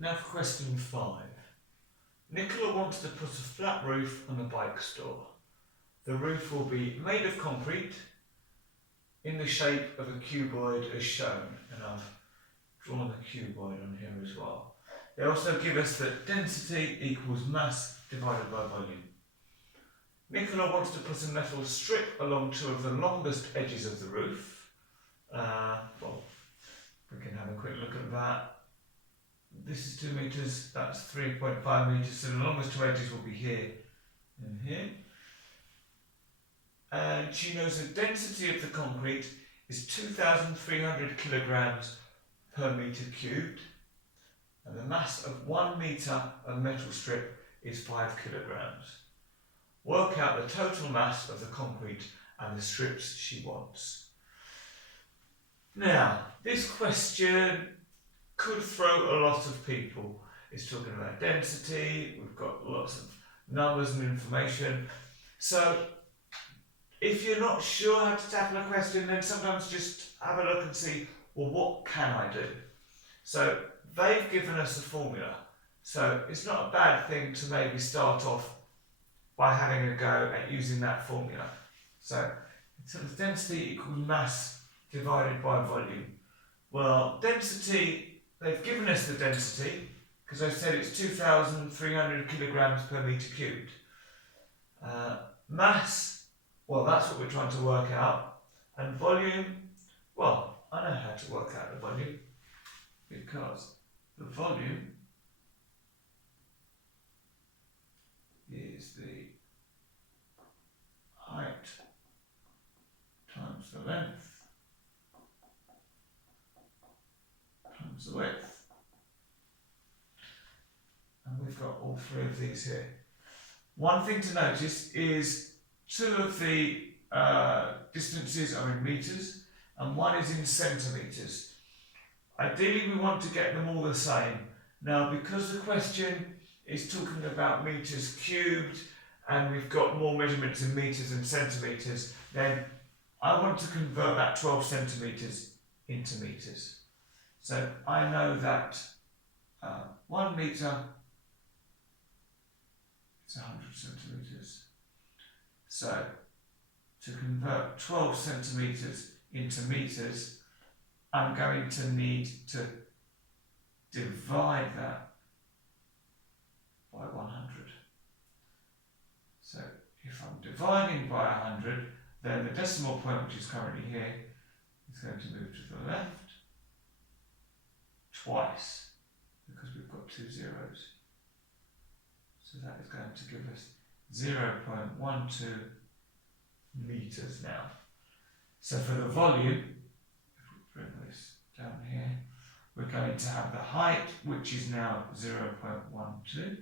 Now for question 5. Nicola wants to put a flat roof on a bike store. The roof will be made of concrete in the shape of a cuboid as shown, and I've drawn the cuboid on here as well. They also give us that density equals mass divided by volume. Nicola wants to put a metal strip along 2 of the longest edges of the roof. Well, we can have a quick look at that. This is 2 metres, that's 3.5 metres, so the longest 2 edges will be here and here. And she knows the density of the concrete is 2,300 kilograms per metre cubed, and the mass of 1 metre of metal strip is 5 kilograms. Work out the total mass of the concrete and the strips she wants. Now, this question could throw a lot of people. It's talking about density, we've got lots of numbers and information. So, if you're not sure how to tackle a question, then sometimes just have a look and see, well, what can I do? So, they've given us a formula. So, it's not a bad thing to maybe start off by having a go at using that formula. So, density equals mass divided by volume. Well, density, they've given us the density, because they've said it's 2,300 kilograms per metre cubed. Mass, well, that's what we're trying to work out. And volume, well, I know how to work out the volume, because the volume is the height times the length times the width. And we've got all 3 of these here. One thing to notice is 2 of the distances are in metres and 1 is in centimetres. Ideally we want to get them all the same. Now because the question is talking about metres cubed and we've got more measurements in metres and centimetres, then I want to convert that 12 centimetres into metres. So I know that 1 metre is 100 centimetres. So to convert 12 centimetres into metres, I'm going to need to divide that by 100. So if I'm dividing by 100, then the decimal point, which is currently here, is going to move to the left twice, because we've got 2 zeros. So that is going to give us 0.12 metres now. So for the volume, if we bring this down here, we're going to have the height, which is now 0.12,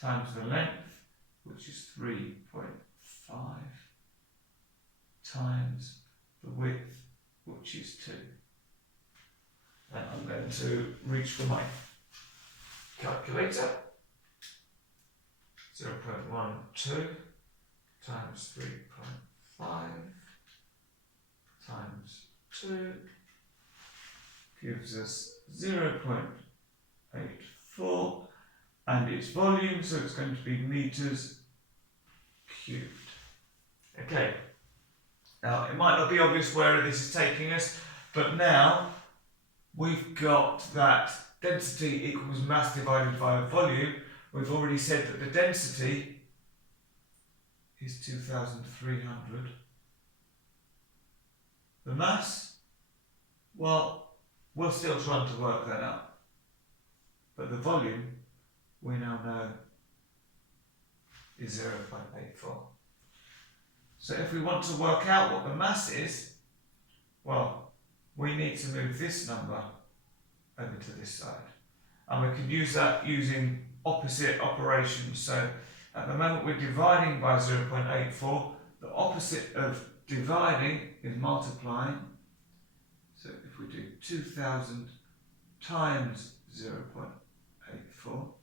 times the length, which is 3.5, times the width, which is 2. And I'm going to reach for my calculator. 0.12 times 3.5 times 2 gives us 0.84, and its volume, so it's going to be metres cubed. Okay, now it might not be obvious where this is taking us, but now we've got that density equals mass divided by volume. We've already said that the density is 2,300. The mass, well, we're still trying to work that out. But the volume, we now know, is 0.84. So if we want to work out what the mass is, well, we need to move this number over to this side. And we can use that using opposite operations. So at the moment we're dividing by 0.84. The opposite of dividing is multiplying. So if we do 2,000 times 0.84,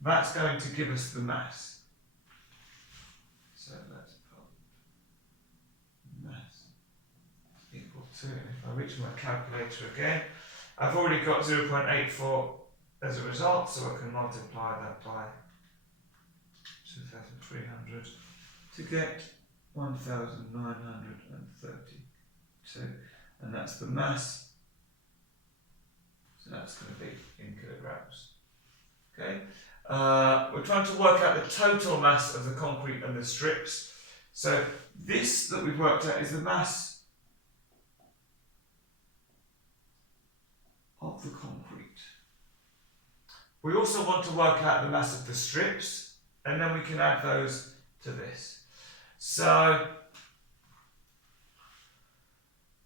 that's going to give us the mass. So let's put mass equal to, if I reach my calculator again, I've already got 0.84 as a result, so I can multiply that by 2,300 to get 1,932, and that's the mass, so that's going to be in kilograms. Okay, we're trying to work out the total mass of the concrete and the strips. So this that we've worked out is the mass of the concrete. We also want to work out the mass of the strips, and then we can add those to this. So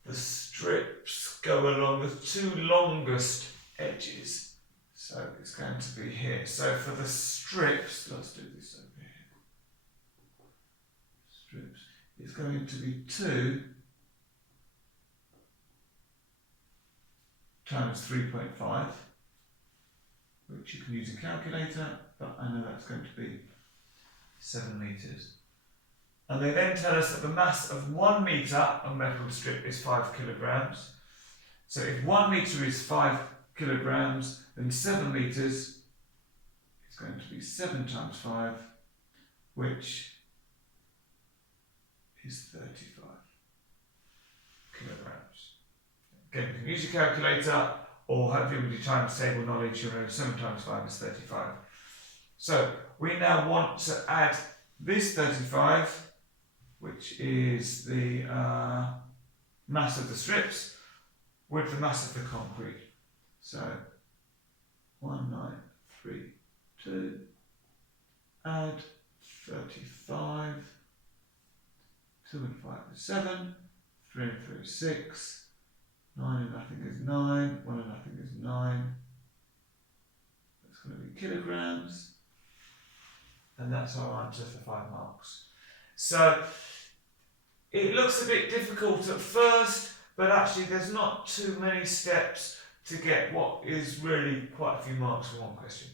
the strips go along the two longest edges. So it's going to be here. So for the strips, let's do this over here. Strips, it's going to be 2 times 3.5, which you can use a calculator, but I know that's going to be 7 metres. And they then tell us that the mass of 1 metre of metal strip is 5 kilograms. So if 1 metre is 5 kilograms, then 7 metres is going to be 7 times 5, which is 35 kilograms. Again, you can use your calculator, or hopefully with your times table knowledge, you'll know 7 times 5 is 35. So we now want to add this 35, which is the mass of the strips, with the mass of the concrete. So 1932, add 35, 2 and 5 is 7, 3 and 3 is 6, 9 and nothing is 9, 1 and nothing is 9. That's going to be kilograms, and that's our answer for 5 marks. So it looks a bit difficult at first, but actually there's not too many steps to get what is really quite a few marks for one question.